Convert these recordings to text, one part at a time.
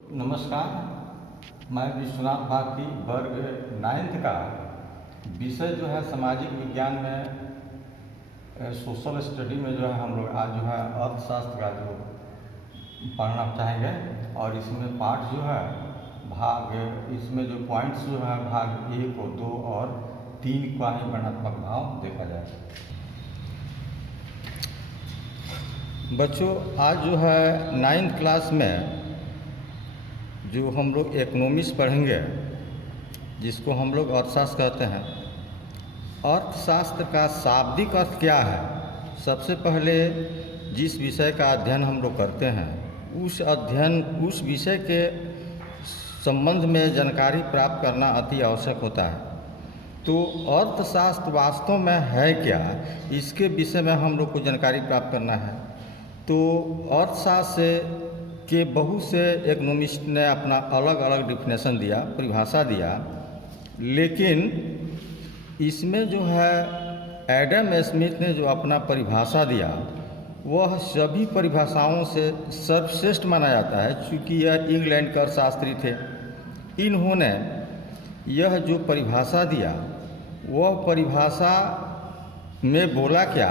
नमस्कार, मैं विश्वनाथ भारती वर्ग 9th का विषय जो है सामाजिक विज्ञान में सोशल स्टडी में जो है हम लोग आज जो है अर्थशास्त्र का जो पढ़ना चाहेंगे। और इसमें पाठ जो है इसमें जो पॉइंट्स जो है भाग 1 और 2 और 3 का ही वर्णनात्मक भाव देखा जाए। बच्चों, आज जो है 9th क्लास में जो हम लोग इकोनॉमिक्स पढ़ेंगे, जिसको हम लोग अर्थशास्त्र कहते हैं। अर्थशास्त्र का शाब्दिक अर्थ क्या है? सबसे पहले जिस विषय का अध्ययन हम लोग करते हैं उस विषय के संबंध में जानकारी प्राप्त करना अति आवश्यक होता है। तो अर्थशास्त्र वास्तव में है क्या, इसके विषय में हम लोग को जानकारी प्राप्त करना है। तो अर्थशास्त्र के बहुत से इकोनॉमिस्ट ने अपना अलग अलग डिफिनेशन दिया, परिभाषा दिया, लेकिन इसमें जो है एडम स्मिथ ने जो अपना परिभाषा दिया वह सभी परिभाषाओं से सर्वश्रेष्ठ माना जाता है। चूँकि यह इंग्लैंड के अर्थशास्त्री थे, इन्होंने यह जो परिभाषा दिया वह परिभाषा में बोला क्या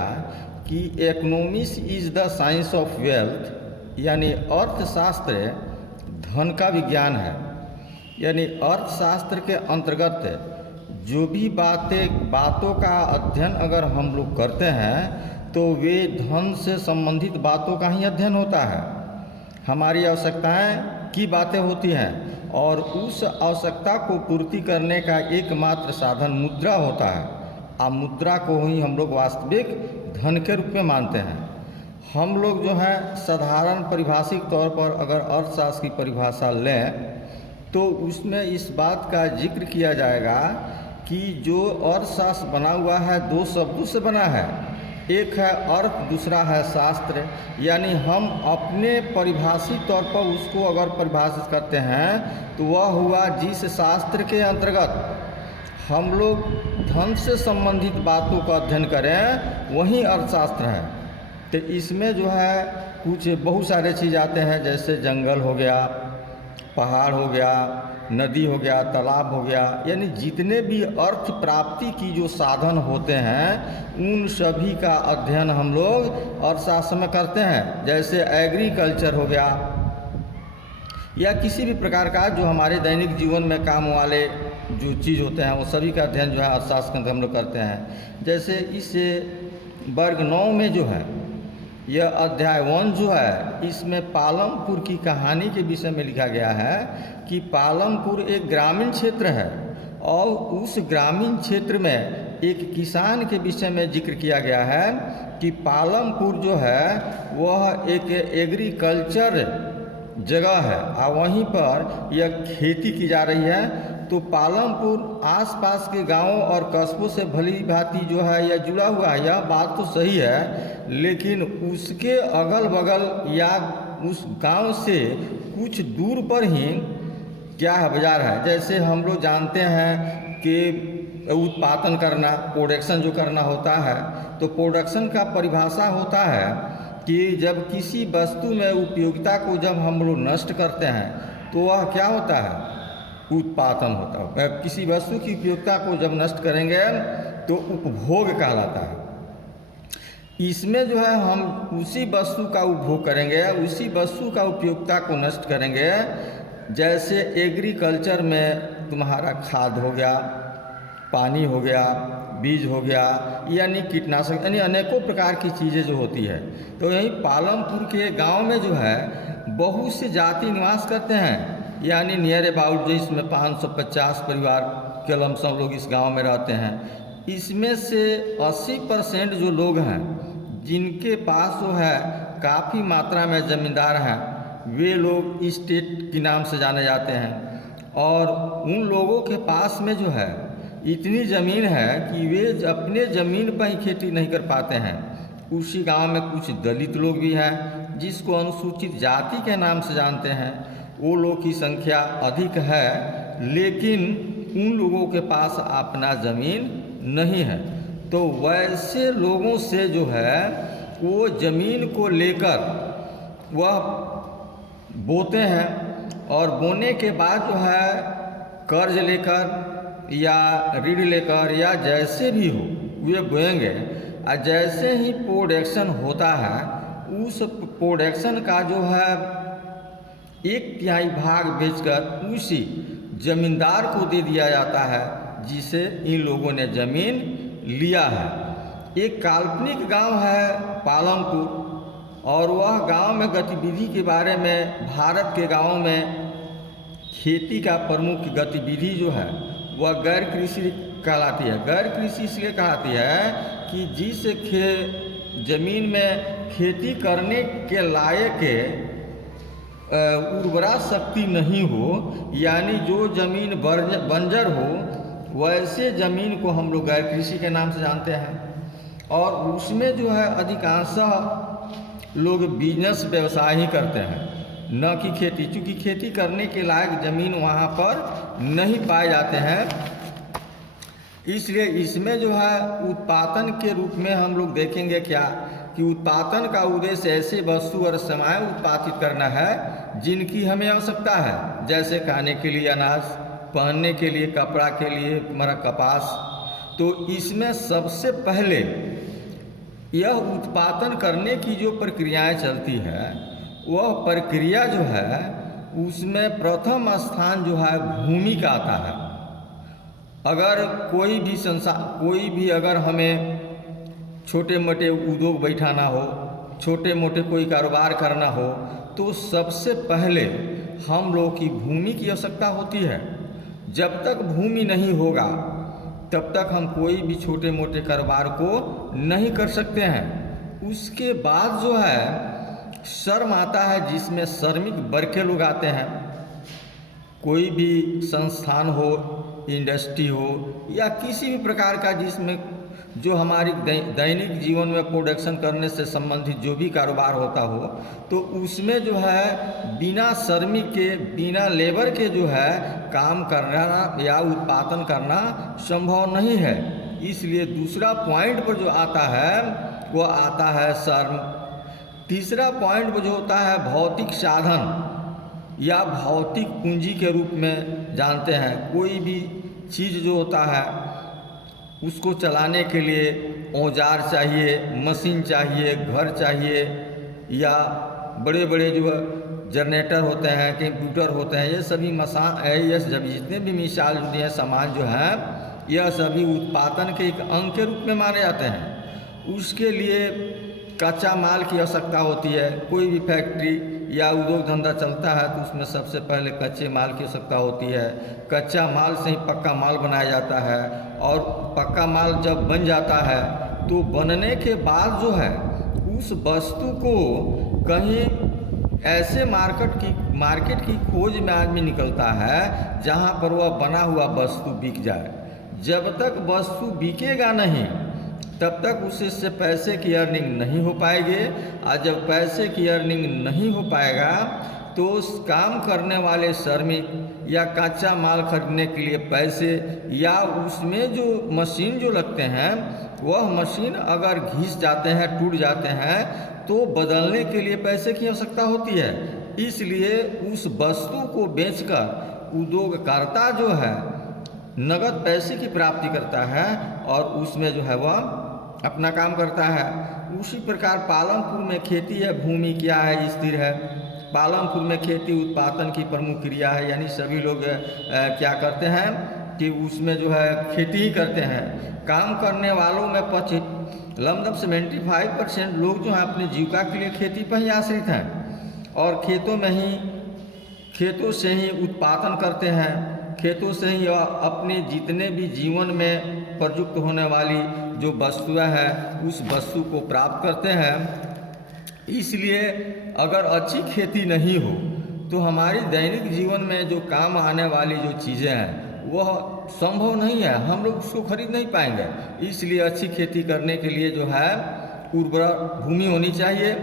कि economics is the science of wealth, यानी अर्थशास्त्र धन का विज्ञान है। यानी अर्थशास्त्र के अंतर्गत जो भी बातों का अध्ययन अगर हम लोग करते हैं तो वे धन से संबंधित बातों का ही अध्ययन होता है। हमारी आवश्यकताएं की बातें होती हैं और उस आवश्यकता को पूर्ति करने का एकमात्र साधन मुद्रा होता है। अब मुद्रा को ही हम लोग वास्तविक धन के रूप में मानते हैं। हम लोग जो है साधारण परिभाषिक तौर पर अगर अर्थशास्त्र की परिभाषा लें तो उसमें इस बात का जिक्र किया जाएगा कि जो अर्थशास्त्र बना हुआ है 2 शब्दों से बना है। एक है अर्थ, दूसरा है शास्त्र। यानी हम अपने परिभाषिक तौर पर उसको अगर परिभाषित करते हैं तो वह हुआ जिस शास्त्र के अंतर्गत हम लोग धन से संबंधित बातों का अध्ययन करें वही अर्थशास्त्र है। तो इसमें जो है कुछ बहुत सारे चीज़ आते हैं, जैसे जंगल हो गया, पहाड़ हो गया, नदी हो गया, तालाब हो गया, यानी जितने भी अर्थ प्राप्ति की जो साधन होते हैं उन सभी का अध्ययन हम लोग अर्थशास्त्र में करते हैं। जैसे एग्रीकल्चर हो गया या किसी भी प्रकार का जो हमारे दैनिक जीवन में काम वाले जो चीज़ होते हैं वो सभी का अध्ययन जो है अर्थशास्त्र के अंदर हम लोग करते हैं। जैसे इस वर्ग 9 में जो है यह अध्याय 1 जो है इसमें पालमपुर की कहानी के विषय में लिखा गया है कि पालमपुर एक ग्रामीण क्षेत्र है और उस ग्रामीण क्षेत्र में एक किसान के विषय में जिक्र किया गया है कि पालमपुर जो है वह एक एग्रीकल्चर जगह है और वहीं पर यह खेती की जा रही है। तो पालमपुर आसपास के गांवों और कस्बों से भली भांति जो है यह जुड़ा हुआ है। यह बात तो सही है, लेकिन उसके अगल बगल या उस गांव से कुछ दूर पर ही क्या है, बाजार है। जैसे हम लोग जानते हैं कि उत्पादन करना, प्रोडक्शन जो करना होता है, तो प्रोडक्शन का परिभाषा होता है कि जब किसी वस्तु में उपयोगिता को जब हम लोग नष्ट करते हैं तो वह क्या होता है, उत्पादन होता है। किसी वस्तु की उपयोगिता को जब नष्ट करेंगे तो उपभोग कहलाता है। इसमें जो है हम उसी वस्तु का उपभोग करेंगे, उसी वस्तु का उपयोगिता को नष्ट करेंगे। जैसे एग्रीकल्चर में तुम्हारा खाद हो गया, पानी हो गया, बीज हो गया, यानी कीटनाशक, यानी अनेकों प्रकार की चीज़ें जो होती है। तो यही पालमपुर के गांव में जो है बहुत से जाति निवास करते हैं, यानी नियर अबाउट जो इसमें 550 परिवार के लमसम लोग इस गांव में रहते हैं। इसमें से 80% जो लोग हैं जिनके पास जो है काफ़ी मात्रा में ज़मींदार हैं, वे लोग स्टेट के नाम से जाने जाते हैं। और उन लोगों के पास में जो है इतनी ज़मीन है कि वे अपने ज़मीन पर ही खेती नहीं कर पाते हैं। उसी गांव में कुछ दलित लोग भी हैं जिसको अनुसूचित जाति के नाम से जानते हैं। वो लोग की संख्या अधिक है, लेकिन उन लोगों के पास अपना ज़मीन नहीं है। तो वैसे लोगों से जो है वो ज़मीन को लेकर वह बोते हैं और बोने के बाद जो है कर्ज लेकर या ऋण लेकर या जैसे भी हो वे बोएंगे, और जैसे ही प्रोडक्शन होता है उस प्रोडक्शन का जो है 1/3 भाग बेचकर उसी जमींदार को दे दिया जाता है जिसे इन लोगों ने ज़मीन लिया है। एक काल्पनिक गांव है पालमपुर, और वह गांव में गतिविधि के बारे में भारत के गांवों में खेती का प्रमुख गतिविधि जो है वह गैर कृषि कहलाती है। गैर कृषि इसलिए कहलाती है कि जिस ज़मीन में खेती करने के लायक उर्वरा शक्ति नहीं हो, यानी जो ज़मीन बंजर हो, वैसे ज़मीन को हम लोग गैर कृषि के नाम से जानते हैं। और उसमें जो है अधिकांशतः लोग बिजनेस व्यवसाय ही करते हैं, न कि खेती, चूँकि खेती करने के लायक ज़मीन वहाँ पर नहीं पाए जाते हैं। इसलिए इसमें जो है उत्पादन के रूप में हम लोग देखेंगे क्या कि उत्पादन का उद्देश्य ऐसे वस्तु और सेवाएं उत्पादित करना है जिनकी हमें आवश्यकता है, जैसे खाने के लिए अनाज, पहनने के लिए कपड़ा, के लिए हमारा कपास। तो इसमें सबसे पहले यह उत्पादन करने की जो प्रक्रियाएं चलती है, वह प्रक्रिया जो है उसमें प्रथम स्थान जो है भूमि का आता है। अगर कोई भी अगर हमें छोटे मोटे उद्योग बैठाना हो, छोटे मोटे कोई कारोबार करना हो, तो सबसे पहले हम लोग की भूमि की आवश्यकता होती है। जब तक भूमि नहीं होगा तब तक हम कोई भी छोटे मोटे कारोबार को नहीं कर सकते हैं। उसके बाद जो है श्रम आता है, जिसमें श्रमिक वर्ग के लोग आते हैं। कोई भी संस्थान हो, इंडस्ट्री हो या किसी भी प्रकार का जिसमें जो हमारी दैनिक जीवन में प्रोडक्शन करने से संबंधित जो भी कारोबार होता हो, तो उसमें जो है बिना श्रमिक के, बिना लेबर के जो है काम करना या उत्पादन करना संभव नहीं है। इसलिए दूसरा पॉइंट पर जो आता है वो आता है श्रम। तीसरा पॉइंट जो होता है भौतिक साधन या भौतिक पूंजी के रूप में जानते हैं। कोई भी चीज़ जो होता है उसको चलाने के लिए औजार चाहिए, मशीन चाहिए, घर चाहिए, या बड़े बड़े जो जनरेटर होते हैं, कंप्यूटर होते हैं, ये सभी ये सभी जितने भी मिसाल होते हैं सामान जो हैं, यह सभी उत्पादन के एक अंग के रूप में माने जाते हैं। उसके लिए कच्चा माल की आवश्यकता होती है। कोई भी फैक्ट्री या उद्योग धंधा चलता है तो उसमें सबसे पहले कच्चे माल की आवश्यकता होती है। कच्चा माल से ही पक्का माल बनाया जाता है, और पक्का माल जब बन जाता है तो बनने के बाद जो है उस वस्तु को कहीं ऐसे मार्केट की खोज में आदमी निकलता है जहाँ पर वह बना हुआ वस्तु बिक जाए। जब तक वस्तु बिकेगा नहीं तब तक उससे पैसे की अर्निंग नहीं हो पाएगी, और जब पैसे की अर्निंग नहीं हो पाएगा तो उस काम करने वाले श्रमिक या कच्चा माल खरीदने के लिए पैसे, या उसमें जो मशीन जो लगते हैं वह मशीन अगर घिस जाते हैं, टूट जाते हैं, तो बदलने के लिए पैसे की आवश्यकता होती है। इसलिए उस वस्तु को बेचकर उद्योगकर्ता जो है नगद पैसे की प्राप्ति करता है और उसमें जो है वह अपना काम करता है। उसी प्रकार पालमपुर में खेती है, भूमि क्या है, स्थिर है। पालमपुर में खेती उत्पादन की प्रमुख क्रिया है, यानी सभी लोग क्या करते हैं कि उसमें जो है खेती ही करते हैं। काम करने वालों में 75% लोग जो हैं अपनी जीविका के लिए खेती पर ही आश्रित हैं, और खेतों से ही उत्पादन करते हैं। खेतों से ही अपने जितने भी जीवन में प्रयुक्त होने वाली जो वस्तुएं हैं उस वस्तु को प्राप्त करते हैं। इसलिए अगर अच्छी खेती नहीं हो तो हमारी दैनिक जीवन में जो काम आने वाली जो चीज़ें हैं वह संभव नहीं है, हम लोग उसको खरीद नहीं पाएंगे। इसलिए अच्छी खेती करने के लिए जो है उर्वरा भूमि होनी चाहिए,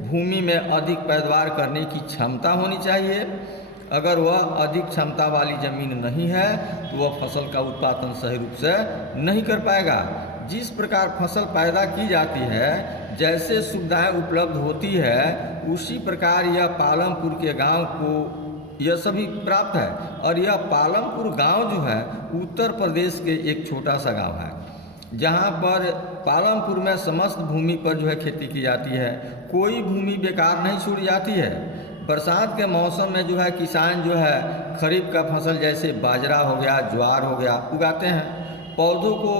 भूमि में अधिक पैदावार करने की क्षमता होनी चाहिए। अगर वह अधिक क्षमता वाली ज़मीन नहीं है तो वह फसल का उत्पादन सही रूप से नहीं कर पाएगा। जिस प्रकार फसल पैदा की जाती है, जैसे सुविधाएं उपलब्ध होती है, उसी प्रकार यह पालमपुर के गांव को यह सभी प्राप्त है। और यह पालमपुर गांव जो है उत्तर प्रदेश के एक छोटा सा गांव है, जहां पर पालमपुर में समस्त भूमि पर जो है खेती की जाती है, कोई भूमि बेकार नहीं छोड़ी जाती है। बरसात के मौसम में जो है किसान जो है खरीफ का फसल जैसे बाजरा हो गया, ज्वार हो गया उगाते हैं। पौधों को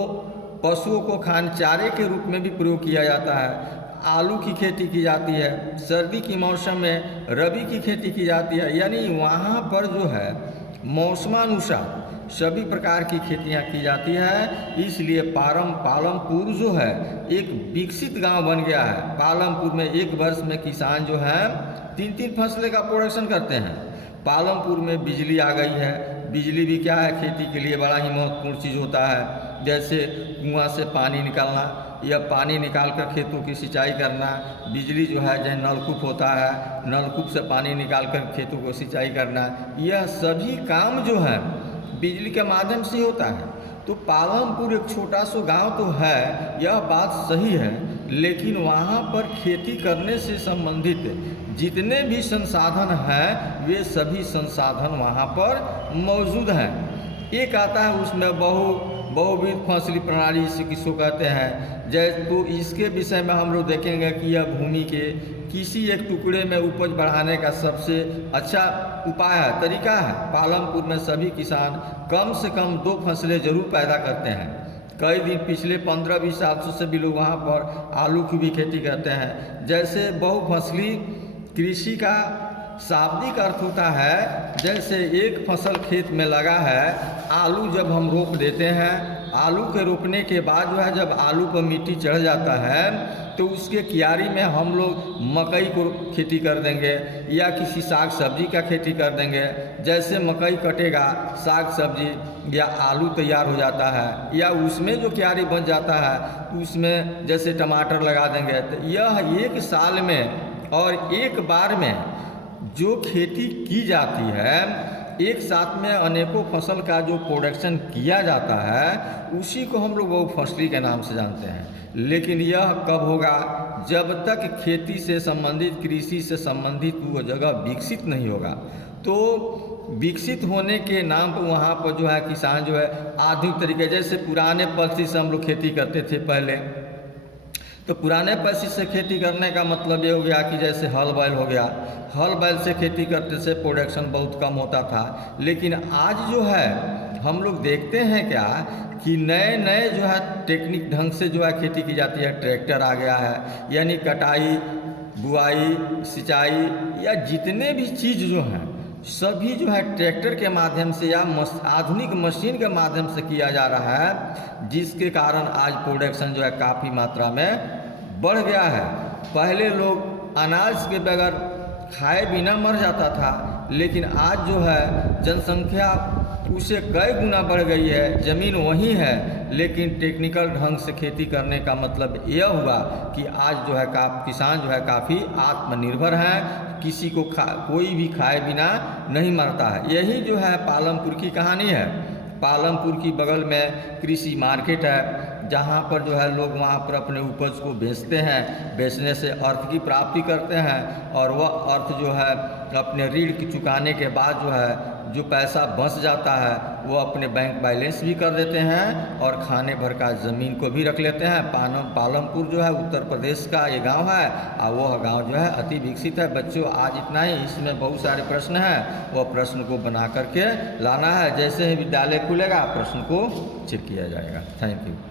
पशुओं को खान चारे के रूप में भी प्रयोग किया जाता है। आलू की खेती की जाती है। सर्दी की मौसम में रबी की खेती की जाती है। यानी वहाँ पर जो है मौसमानुसार सभी प्रकार की खेतियाँ की जाती है। इसलिए पालमपुर जो है एक विकसित गांव बन गया है। पालमपुर में एक वर्ष में किसान जो है 3-3 फसलें का प्रोडक्शन करते हैं। पालमपुर में बिजली आ गई है। बिजली भी क्या है, खेती के लिए बड़ा ही महत्वपूर्ण चीज़ होता है। जैसे कुआं से पानी निकालना या पानी निकाल कर खेतों की सिंचाई करना, बिजली जो है जैसे नलकूप होता है, नलकूप से पानी निकाल कर खेतों को सिंचाई करना, यह सभी काम जो है बिजली के माध्यम से होता है। तो पालमपुर एक छोटा सा गांव तो है, यह बात सही है, लेकिन वहाँ पर खेती करने से संबंधित जितने भी संसाधन हैं वे सभी संसाधन वहाँ पर मौजूद हैं। एक आता है उसमें बहुविध फसली प्रणाली इसे किसको कहते हैं। जैसे तो इसके विषय में हम लोग देखेंगे कि यह भूमि के किसी एक टुकड़े में उपज बढ़ाने का सबसे अच्छा उपाय है, तरीका है। पालमपुर में सभी किसान कम से कम 2 फसलें जरूर पैदा करते हैं। कई दिन पिछले 15-20 साल से भी लोग वहाँ पर आलू की भी खेती करते हैं। जैसे बहुफसली कृषि का शाब्दिक अर्थ होता है, जैसे एक फसल खेत में लगा है, आलू जब हम रोप देते हैं, आलू के रोपने के बाद जो है जब आलू पर मिट्टी चढ़ जाता है तो उसके क्यारी में हम लोग मकई को खेती कर देंगे या किसी साग सब्जी का खेती कर देंगे। जैसे मकई कटेगा, साग सब्जी या आलू तैयार हो जाता है, या उसमें जो क्यारी बन जाता है उसमें जैसे टमाटर लगा देंगे। तो यह एक साल में और एक बार में जो खेती की जाती है, एक साथ में अनेकों फसल का जो प्रोडक्शन किया जाता है, उसी को हम लोग बहुफसली के नाम से जानते हैं। लेकिन यह कब होगा, जब तक खेती से संबंधित, कृषि से संबंधित वो जगह विकसित नहीं होगा। तो विकसित होने के नाम पर वहाँ पर जो है किसान जो है आधुनिक तरीके, जैसे पुराने पद्धति से हम लोग खेती करते थे पहले, तो पुराने पद्धति से खेती करने का मतलब ये हो गया कि जैसे हल बैल हो गया, हल बैल से खेती करते से प्रोडक्शन बहुत कम होता था। लेकिन आज जो है हम लोग देखते हैं क्या कि नए जो है टेक्निक ढंग से जो है खेती की जाती है। ट्रैक्टर आ गया है, यानी कटाई, बुआई, सिंचाई या जितने भी चीज़ जो हैं सभी जो है ट्रैक्टर के माध्यम से या आधुनिक मशीन के माध्यम से किया जा रहा है, जिसके कारण आज प्रोडक्शन जो है काफ़ी मात्रा में बढ़ गया है। पहले लोग अनाज के बगैर खाए बिना मर जाता था, लेकिन आज जो है जनसंख्या उससे कई गुना बढ़ गई है। ज़मीन वही है, लेकिन टेक्निकल ढंग से खेती करने का मतलब यह हुआ कि आज जो है किसान जो है काफ़ी आत्मनिर्भर हैं, किसी को कोई भी खाए बिना नहीं मरता है। यही जो है पालमपुर की कहानी है। पालमपुर की बगल में कृषि मार्केट है, जहाँ पर जो है लोग वहाँ पर अपने उपज को बेचते हैं, बेचने से अर्थ की प्राप्ति करते हैं, और वह अर्थ जो है अपने ऋण की चुकाने के बाद जो है जो पैसा बच जाता है वो अपने बैंक बैलेंस भी कर देते हैं और खाने भर का ज़मीन को भी रख लेते हैं। पालमपुर जो है उत्तर प्रदेश का ये गांव है, और वह गांव जो है अति विकसित है। बच्चों आज इतना ही, इसमें बहुत सारे प्रश्न हैं, वह प्रश्न को बना करके लाना है। जैसे ही विद्यालय खुलेगा प्रश्न को चेक किया जाएगा। Thank you.